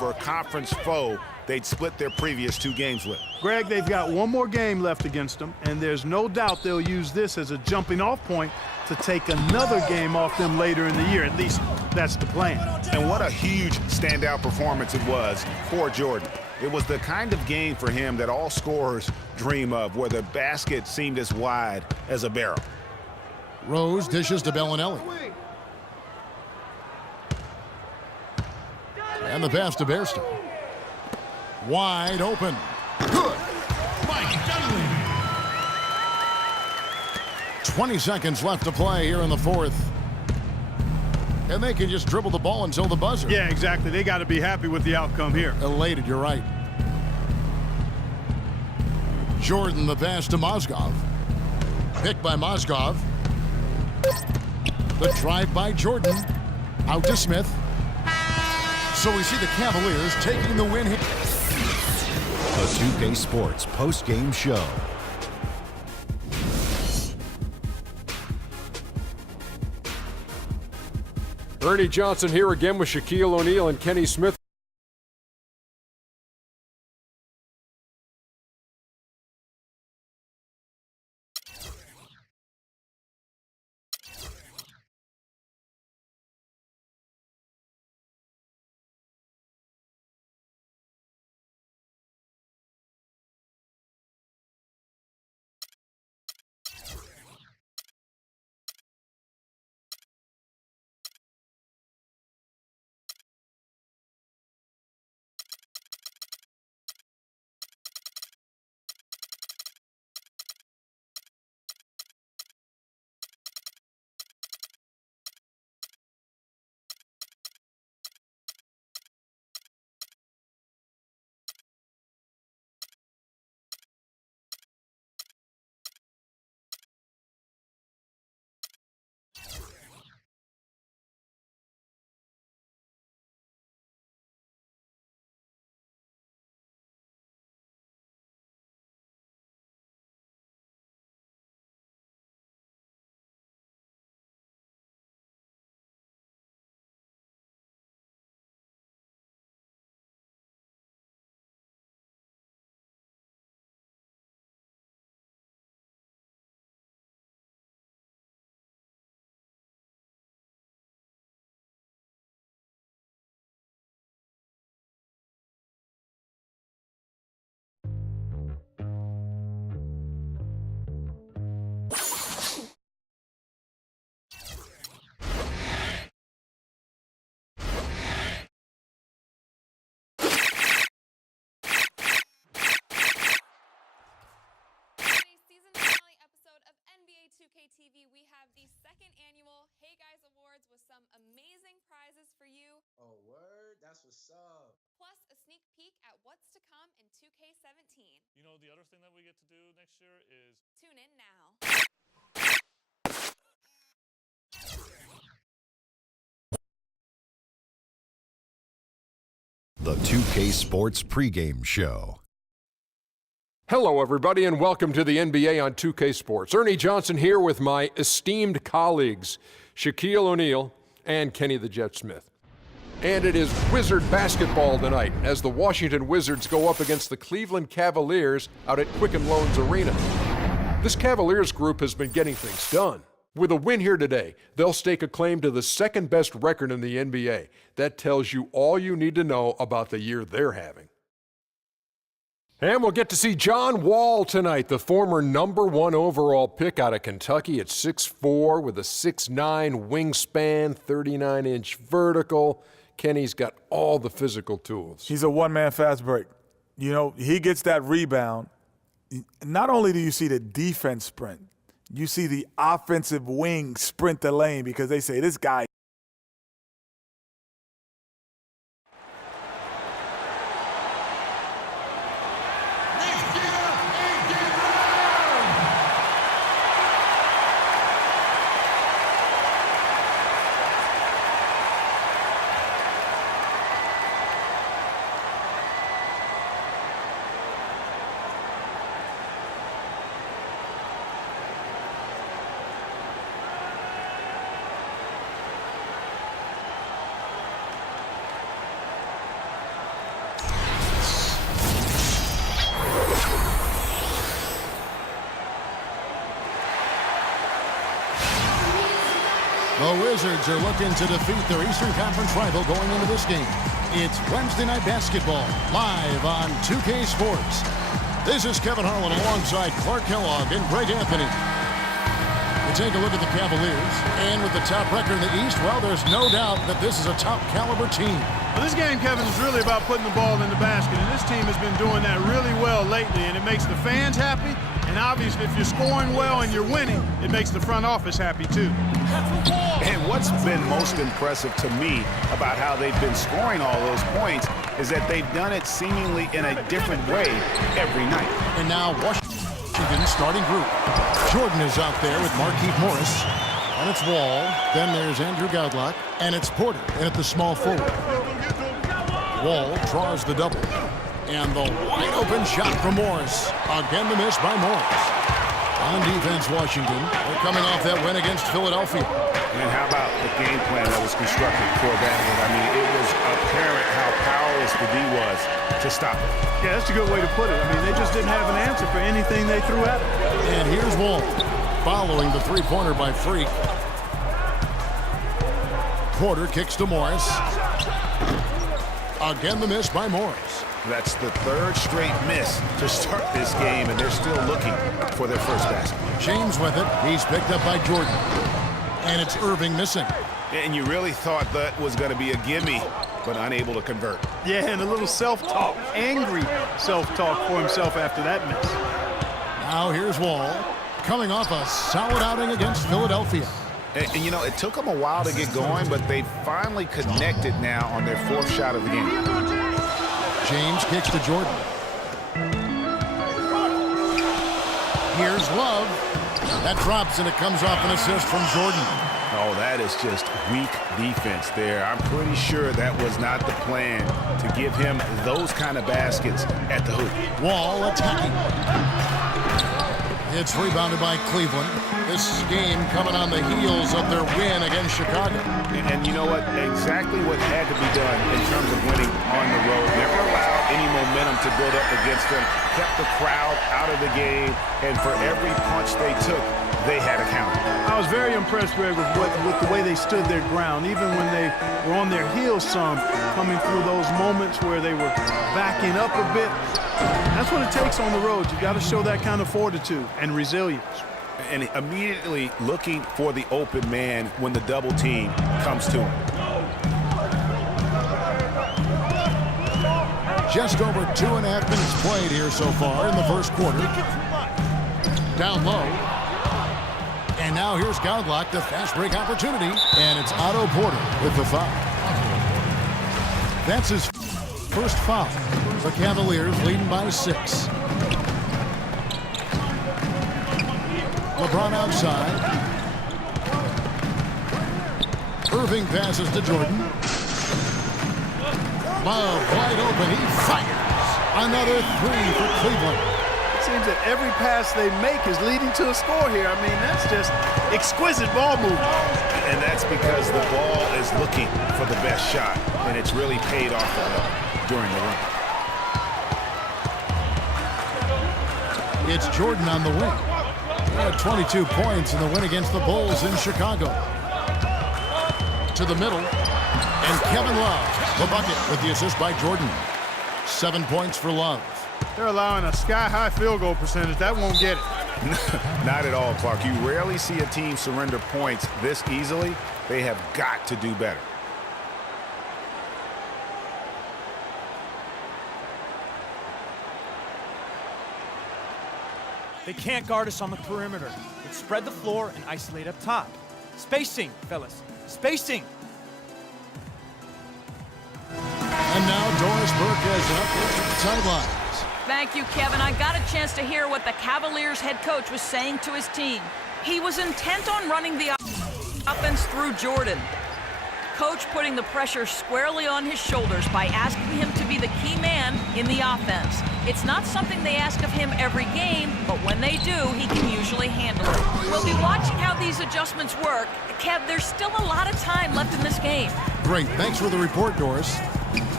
over a conference foe they'd split their previous 2 games with. Greg, they've got one more game left against them, and there's no doubt they'll use this as a jumping-off point to take another game off them later in the year. At least that's the plan. And what a huge standout performance it was for Jordan. It was the kind of game for him that all scorers dream of, where the basket seemed as wide as a barrel. Rose dishes to Bellinelli. And the pass to Bairstow. Wide open. Good. Mike Dunleavy. 20 seconds left to play here in the fourth. And they can just dribble the ball until the buzzer. Yeah, exactly. They got to be happy with the outcome here. Elated, you're right. Jordan, the pass to Mozgov. Picked by Mozgov. The drive by Jordan. Out to Smith. So we see the Cavaliers taking the win here. The 2K Sports post-game show. Ernie Johnson here again with Shaquille O'Neal and Kenny Smith. TV, we have the second annual Hey Guys Awards with some amazing prizes for you. Oh, word? That's what's up. Plus a sneak peek at what's to come in 2K17. You know, the other thing that we get to do next year is... Tune in now. The 2K Sports pregame show. Hello, everybody, and welcome to the NBA on 2K Sports. Ernie Johnson here with my esteemed colleagues, Shaquille O'Neal and Kenny the Jet Smith. And it is Wizard basketball tonight as the Washington Wizards go up against the Cleveland Cavaliers out at Quicken Loans Arena. This Cavaliers group has been getting things done. With a win here today, they'll stake a claim to the second-best record in the NBA. That tells you all you need to know about the year they're having. And we'll get to see John Wall tonight, the former #1 overall pick out of Kentucky at 6'4", with a 6'9" wingspan, 39-inch vertical. Kenny's got all the physical tools. He's a one-man fast break. You know, he gets that rebound. Not only do you see the defense sprint, you see the offensive wing sprint the lane because they say this guy. The Wizards are looking to defeat their Eastern Conference rival going into this game. It's Wednesday Night Basketball, live on 2K Sports. This is Kevin Harlan alongside Clark Kellogg and Greg Anthony. We take a look at the Cavaliers, and with the top record in the East, well, there's no doubt that this is a top-caliber team. Well, this game, Kevin, is really about putting the ball in the basket, and this team has been doing that really well lately, and it makes the fans happy, and obviously if you're scoring well and you're winning, it makes the front office happy too. And what's been most impressive to me about how they've been scoring all those points is that they've done it seemingly in a different way every night. And now Washington starting group. Jordan is out there with Markieff Morris. And it's Wall. Then there's Andrew Godlock. And it's Porter in at the small forward. Wall draws the double. And the wide open shot from Morris. Again the miss by Morris. On defense, Washington. They're coming off that win against Philadelphia. And how about the game plan that was constructed for that one? I mean, it was apparent how powerless the D was to stop it. Yeah, that's a good way to put it. I mean, they just didn't have an answer for anything they threw at them. And here's Wall, following the three-pointer by Freak. Porter kicks to Morris. Again the miss by Morris. That's the third straight miss to start this game, and they're still looking for their first basket. James with it. He's picked up by Jordan. And it's Irving missing. And you really thought that was going to be a gimme, but unable to convert. Yeah, and a little self-talk, angry self-talk for himself after that miss. Now here's Wall, coming off a solid outing against Philadelphia. And you know, it took them a while to get going, but they finally connected now on their fourth shot of the game. James kicks to Jordan. Here's Love. That drops, and it comes off an assist from Jordan. Oh, that is just weak defense there. I'm pretty sure that was not the plan to give him those kind of baskets at the hoop. Wall attacking. It's rebounded by Cleveland. This game coming on the heels of their win against Chicago. And you know what? Exactly what had to be done in terms of winning on the road. Never allowed any momentum to build up against them. Kept the crowd out of the game. And for every punch they took, they had a count. I was very impressed, Greg, with the way they stood their ground, even when they were on their heels some, coming through those moments where they were backing up a bit. That's what it takes on the road. You got to show that kind of fortitude and resilience. And immediately looking for the open man when the double team comes to him. Just over 2.5 minutes played here so far in the first quarter. Down low. And now here's Godlock, the fast break opportunity. And it's Otto Porter with the foul. That's his first foul. The Cavaliers leading by 6. LeBron outside. Irving passes to Jordan. Love wide open. He fires. Another 3 for Cleveland. It seems that every pass they make is leading to a score here. I mean, that's just exquisite ball movement. And that's because the ball is looking for the best shot, and it's really paid off for them during the run. It's Jordan on the wing. He had 22 points in the win against the Bulls in Chicago. To the middle, and Kevin Love, the bucket with the assist by Jordan. 7 points for Love. They're allowing a sky-high field goal percentage. That won't get it. Not at all, Clark. You rarely see a team surrender points this easily. They have got to do better. They can't guard us on the perimeter. Let's spread the floor and isolate up top. Spacing, fellas. Spacing. And now Doris Burke is up at the sidelines. Thank you, Kevin. I got a chance to hear what the Cavaliers head coach was saying to his team. He was intent on running the offense through Jordan. Coach putting the pressure squarely on his shoulders by asking him to be the key man in the offense. It's not something they ask of him every game, but when they do, he can usually handle it. We'll be watching how these adjustments work. Kev, there's still a lot of time left in this game. Great. Thanks for the report, Doris.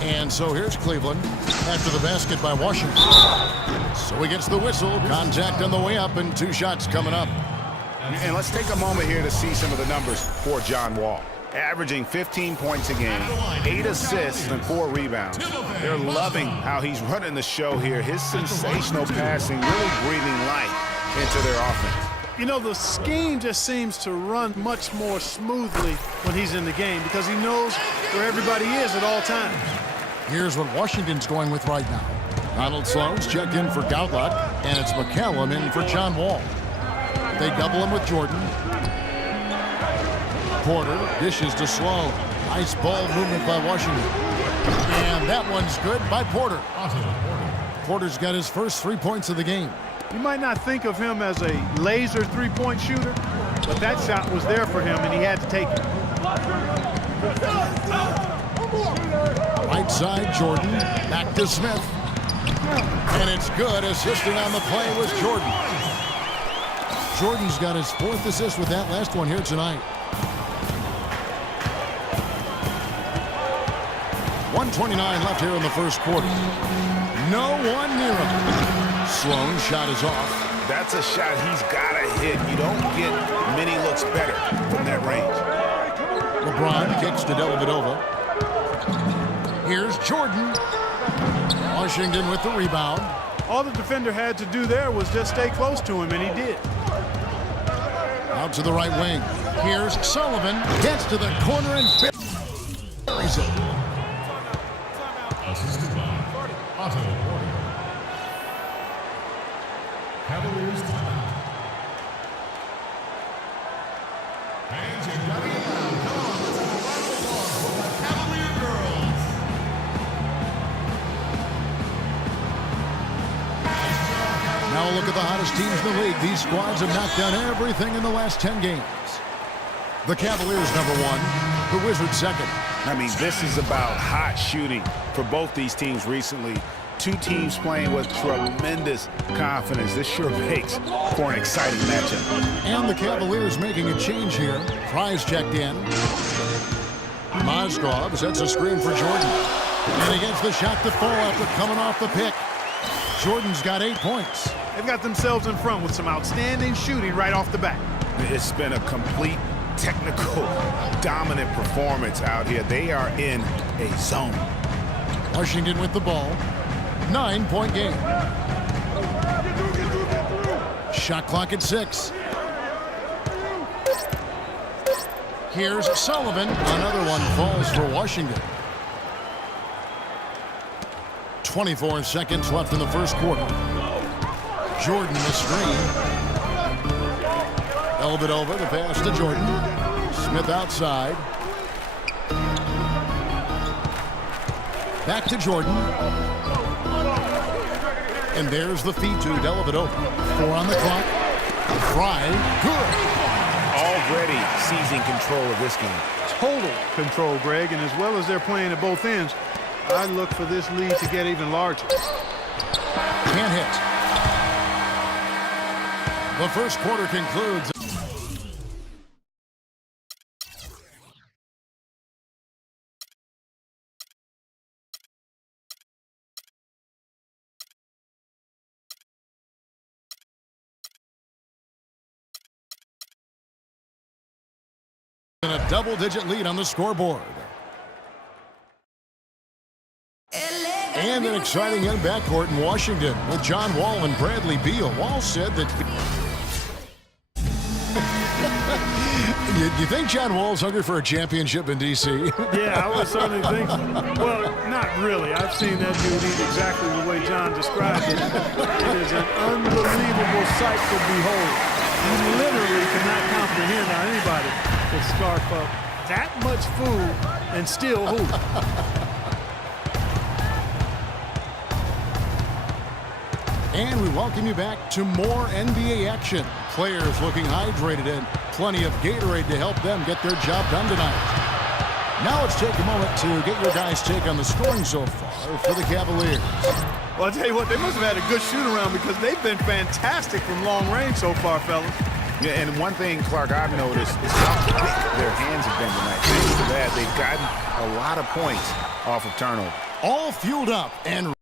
And so here's Cleveland after the basket by Washington. So he gets the whistle. Contact on the way up and 2 shots coming up. And let's take a moment here to see some of the numbers for John Wall. Averaging 15 points a game, 8 assists, and 4 rebounds. They're loving how he's running the show here. His sensational passing really breathing life into their offense. You know, the scheme just seems to run much more smoothly when he's in the game because he knows where everybody is at all times. Here's what Washington's going with right now. Donald Sloan's checked in for Gaudlack, and it's McCallum in for John Wall. They double him with Jordan. Porter dishes to Sloan. Nice ball movement by Washington. And that one's good by Porter. Porter's got his first 3 points of the game. You might not think of him as a laser three-point shooter, but that shot was there for him, and he had to take it. Right side, Jordan. Back to Smith. And it's good. Assisting on the play was Jordan. Jordan's got his 4th assist with that last one here tonight. 1:29 left here in the first quarter. No one near him. Sloan's shot is off. That's a shot he's got to hit. You don't get many looks better from that range. LeBron kicks to Dellavedova. Here's Jordan. Washington with the rebound. All the defender had to do there was just stay close to him, and he did. Out to the right wing. Here's Sullivan. Gets to the corner and buries it. Cavaliers timeout. Fans, you gotta get loud. Come on, let's have a round of applause for the Cavalier girls. Now a look at the hottest teams in the league. These squads have knocked down everything in the last 10 games. The Cavaliers number 1, the Wizards second. I mean, this is about hot shooting for both these teams recently. Two teams playing with tremendous confidence. This sure makes for an exciting matchup. And the Cavaliers making a change here. Price checked in. Mozgov sets a screen for Jordan. And he gets the shot to fall after coming off the pick. Jordan's got 8 points. They've got themselves in front with some outstanding shooting right off the bat. It's been a complete technical, dominant performance out here. They are in a zone. Washington with the ball. 9-point game. Shot clock at 6. Here's Sullivan. Another one falls for Washington. 24 seconds left in the first quarter. Jordan the screen. Dellavedova, the pass to Jordan. Smith outside. Back to Jordan. And there's the feed to Dellavedova. 4 on the clock. Fry, good. Already seizing control of this game. Total control, Greg, and as well as they're playing at both ends, I look for this lead to get even larger. Can't hit. The first quarter concludes. And a double-digit lead on the scoreboard. And an exciting young backcourt in Washington with John Wall and Bradley Beal. Wall said that... You think John Wall's hungry for a championship in D.C.? Yeah, I would certainly think so. Well, not really. I've seen that dude eat exactly the way John described it. It is an unbelievable sight to behold. You literally cannot comprehend how anybody could scarf up that much food and still hoop. And we welcome you back to more NBA action. Players looking hydrated and plenty of Gatorade to help them get their job done tonight. Now let's take a moment to get your guys' take on the scoring so far for the Cavaliers. Well, I'll tell you what, they must have had a good shoot-around because they've been fantastic from long range so far, fellas. Yeah, and one thing, Clark, I've noticed is how quick their hands have been tonight. Thanks to that, they've gotten a lot of points off of turnover. All fueled up and